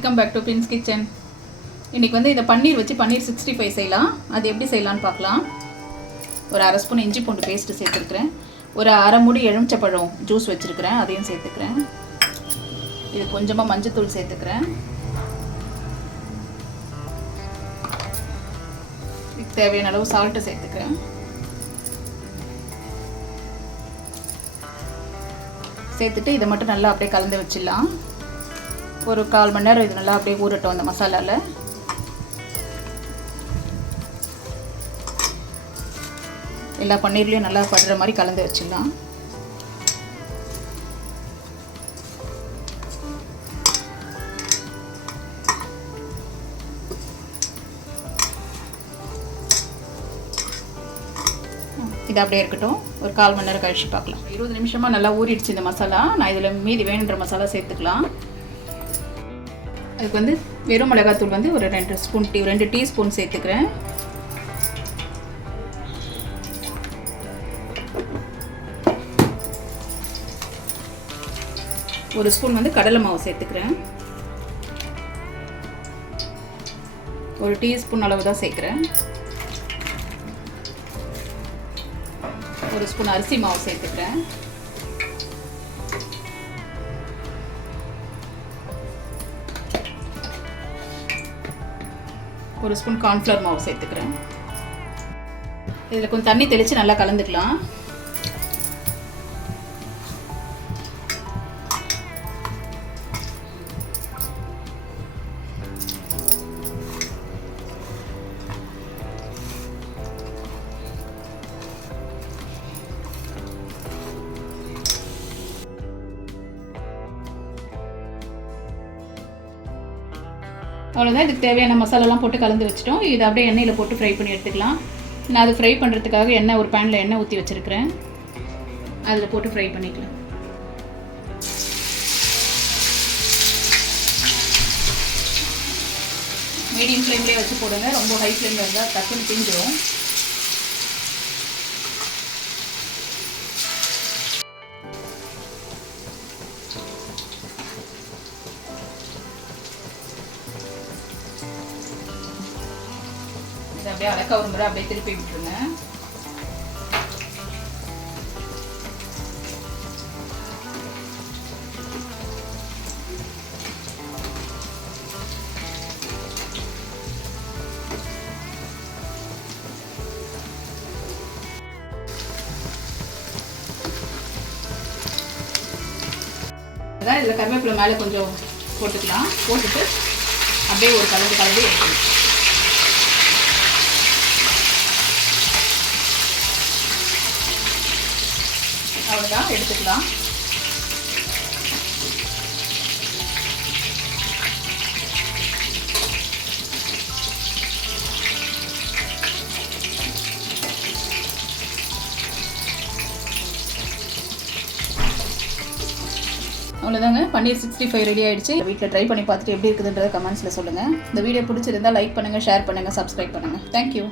Welcome back to பின்ஸ் kitchen. இன்றைக்கி வந்து இதை பன்னீர் வச்சு பன்னீர் 65 செய்யலாம். அது எப்படி செய்யலான்னு பார்க்கலாம். ஒரு அரை ஸ்பூன் இஞ்சி பூண்டு பேஸ்ட்டு சேர்த்துருக்குறேன். ஒரு அரை மூடி எலுமிச்சப்பழம் ஜூஸ் வச்சுருக்கிறேன், அதையும் சேர்த்துக்கிறேன். இது கொஞ்சமாக மஞ்சத்தூள் சேர்த்துக்கிறேன். இதுக்கு தேவையான அளவு சால்ட்டு சேர்த்துக்கிறேன். சேர்த்துட்டு இதை மட்டும் நல்லா அப்படியே கலந்து வச்சிடலாம். ஒரு 1/4 மணி நேரம் இது நல்லா அப்படியே ஊறட்டும் அந்த மசாலாவில். எல்லா பன்னீர்லேயும் நல்லா படுற மாதிரி கலந்து வச்சிடலாம். இது அப்படியே இருக்கட்டும். ஒரு 1/4 மணி நேரம் கழிச்சு பார்க்கலாம். 20 நிமிஷமாக நல்லா ஊறிடுச்சு இந்த மசாலா. நான் இதில் மீதி வேணுன்ற மசாலா சேர்த்துக்கலாம். அதுக்கு வந்து வெறும் மிளகாத்தூள் வந்து ஒரு 2 டீஸ்பூன் சேர்த்துக்கிறேன். ஒரு ஸ்பூன் வந்து கடலை மாவு சேர்த்துக்கிறேன். ஒரு டீஸ்பூன் அளவு தான் சேர்க்குறேன். ஒரு ஸ்பூன் அரிசி மாவு சேர்த்துக்கிறேன். ஒரு ஸ்பூன் கார்ன்ஃப்ளவர் மாவு சேர்த்துக்கிறேன். இதில் கொஞ்சம் தண்ணி தெளித்து நல்லா கலந்துக்கலாம். அவ்வளோதான். இதுக்கு தேவையான மசாலாலாம் போட்டு கலந்து வச்சிட்டோம். இதை அப்படியே எண்ணெயில் போட்டு ஃப்ரை பண்ணி எடுத்துக்கலாம். நான் அது ஃப்ரை பண்ணுறதுக்காக ஒரு பேனில் எண்ணெய் ஊற்றி வச்சுருக்கிறேன். அதில் போட்டு ஃப்ரை பண்ணிக்கலாம். மீடியம் ஃப்ளேம்லேயே வச்சு போடுங்க. ரொம்ப ஹை ஃப்ளேமில் இருந்தால் டக்குன்னு தீஞ்சிடும். இதை அப்படியே அழகா ஒரு முறை அப்படியே திருப்பி விட்டுருங்க. அதான் இதில் கருவேப்பிலை மேலே கொஞ்சம் போட்டுக்கலாம். போட்டுட்டு அப்படியே ஒரு கலந்து எடுத்துக்கலாம். அவ்வளோதான், எடுத்துக்கலாம். அவ்வளோதாங்க, பன்னீர் 65 ரெடி ஆகிடுச்சு. வீட்டில் ட்ரை பண்ணி பார்த்துட்டு எப்படி இருக்குதுன்றதை கமெண்ட்ஸில் சொல்லுங்கள். இந்த வீடியோ பிடிச்சிருந்தால் லைக் பண்ணுங்கள், ஷேர் பண்ணுங்கள், சப்ஸ்கிரைப் பண்ணுங்கள். தேங்க்யூ.